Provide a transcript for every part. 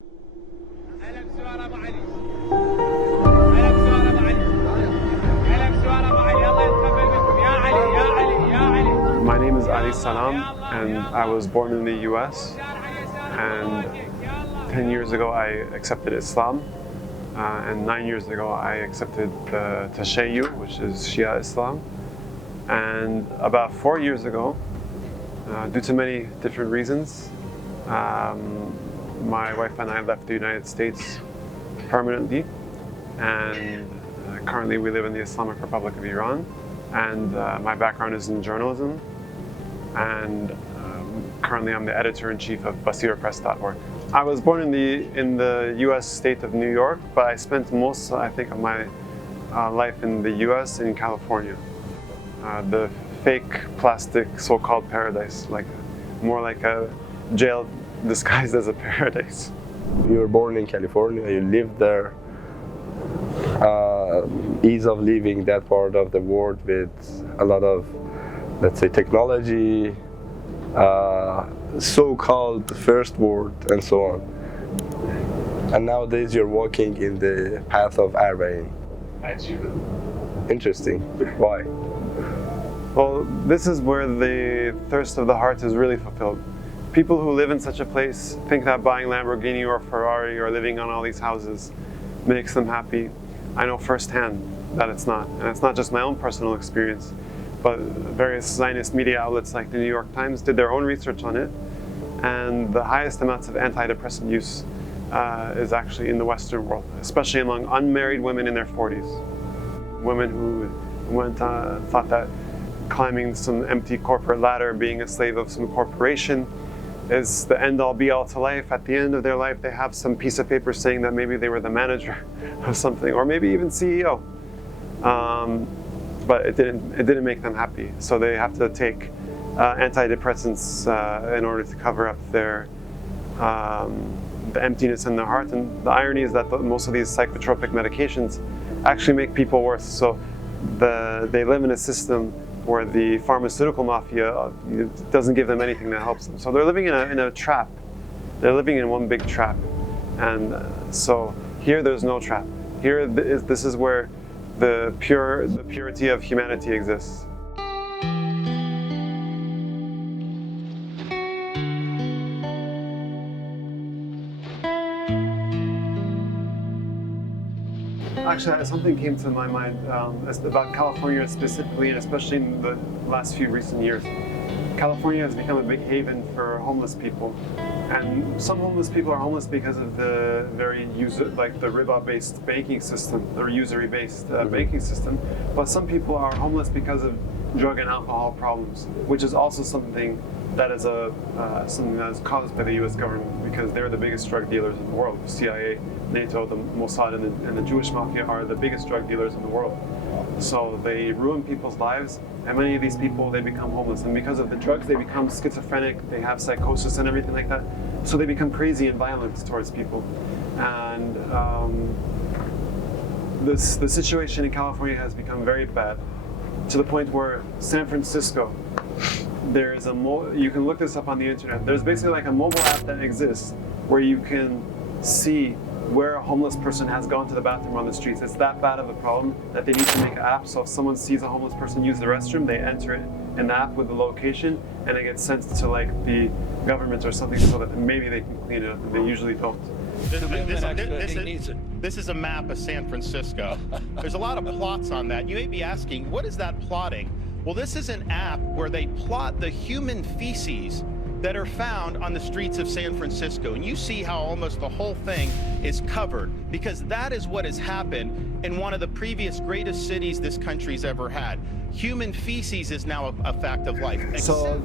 My name is Salam, and I was born in the US, and 10 years ago I accepted Islam, and 9 years ago I accepted the Tashayyu, which is Shia Islam, and about 4 years ago, due to many different reasons, my wife and I left the United States permanently, and currently we live in the Islamic Republic of Iran, and my background is in journalism, and currently I'm the editor-in-chief of masirpress.org. I was born in the U.S. state of New York, but I spent most, I think, of my life in the U.S. in California. The fake plastic so-called paradise, more like a jail disguised as a paradise. You were born in California, you lived there. Ease of living that part of the world with a lot of, let's say, technology, so-called first world, and so on. And nowadays you're walking in the path of Arba'in. Interesting. Why? Well, this is where the thirst of the heart is really fulfilled. People who live in such a place think that buying Lamborghini or Ferrari or living on all these houses makes them happy. I know firsthand that it's not. And it's not just my own personal experience, but various Zionist media outlets like the New York Times did their own research on it. And the highest amounts of antidepressant use is actually in the Western world, especially among unmarried women in their 40s. Women who thought that climbing some empty corporate ladder, being a slave of some corporation, is the end-all be-all to life. At the end of their life, they have some piece of paper saying that maybe they were the manager of something, or maybe even CEO. But it didn't make them happy. So they have to take antidepressants in order to cover up the emptiness in their heart. And the irony is that most of these psychotropic medications actually make people worse. So they live in a system where the pharmaceutical mafia doesn't give them anything that helps them. So they're living in a trap. They're living in one big trap. And so here there's no trap. Here this is where the purity of humanity exists. Actually, something came to my mind about California specifically, and especially in the last few recent years. California has become a big haven for homeless people, and some homeless people are homeless because of the very the riba-based banking system, or usury-based banking system. But some people are homeless because of drug and alcohol problems, which is also something that is something that is caused by the U.S. government, because they're the biggest drug dealers in the world. The CIA, NATO, the Mossad, and the Jewish mafia are the biggest drug dealers in the world. So they ruin people's lives, and many of these people, they become homeless. And because of the drugs, they become schizophrenic, they have psychosis and everything like that. So they become crazy and violent towards people. And the situation in California has become very bad, to the point where San Francisco, there is you can look this up on the internet. There's basically like a mobile app that exists where you can see where a homeless person has gone to the bathroom on the streets. It's that bad of a problem that they need to make an app, so if someone sees a homeless person use the restroom, they enter it in the app with the location, and it gets sent to like the government or something so that maybe they can clean it up, and they usually don't. This is a map of San Francisco. There's a lot of plots on that. You may be asking, what is that plotting? Well, this is an app where they plot the human feces that are found on the streets of San Francisco. And you see how almost the whole thing is covered, because that is what has happened in one of the previous greatest cities this country's ever had. Human feces is now a fact of life. So,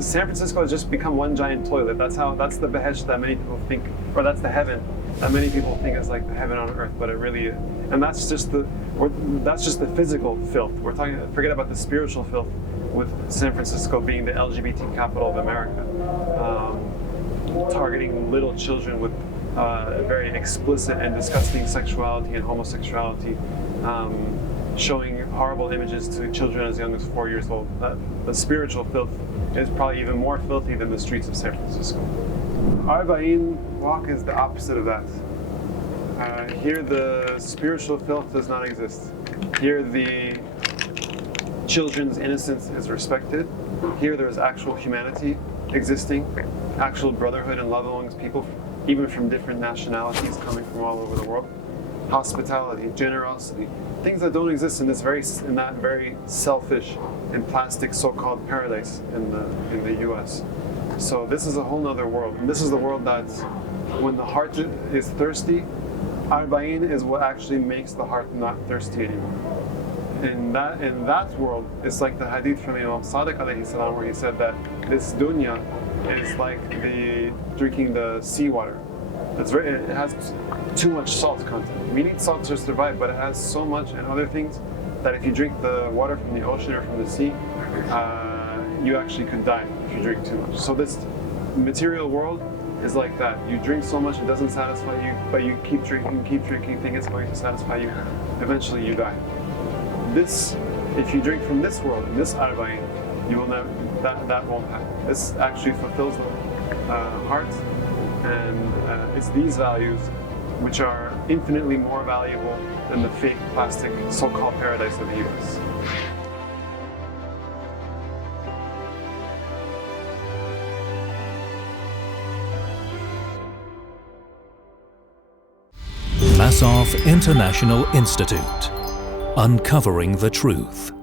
San Francisco has just become one giant toilet. That's the behesh that many people think, or that's the heaven that many people think is like the heaven on earth, but it really, and that's just the physical filth. We're talking, forget about the spiritual filth, with San Francisco being the LGBT capital of America, targeting little children with very explicit and disgusting sexuality and homosexuality, showing horrible images to children as young as 4 years old. The spiritual filth is probably even more filthy than the streets of San Francisco. Arba'in walk is the opposite of that. Here the spiritual filth does not exist. Here the children's innocence is respected. Here there is actual humanity existing, actual brotherhood and love amongst people, even from different nationalities coming from all over the world. Hospitality, generosity, things that don't exist in that very selfish and plastic so-called paradise in the U.S. So this is a whole other world, and this is the world that, when the heart is thirsty, Arba'in is what actually makes the heart not thirsty anymore. In that world, it's like the hadith from Imam Sadiq alayhi salam, where he said that this dunya is like drinking the seawater. It has too much salt content. We need salt to survive, but it has so much and other things that if you drink the water from the ocean or from the sea, you actually could die if you drink too much. So this material world is like that. You drink so much, it doesn't satisfy you, but you keep drinking, thinking it's going to satisfy you. Eventually you die. If you drink from this world, this Arba'in, you will never, that won't happen. This actually fulfills the heart, and it's these values which are infinitely more valuable than the fake plastic so-called paradise of the US. Masaf International Institute. Uncovering the truth.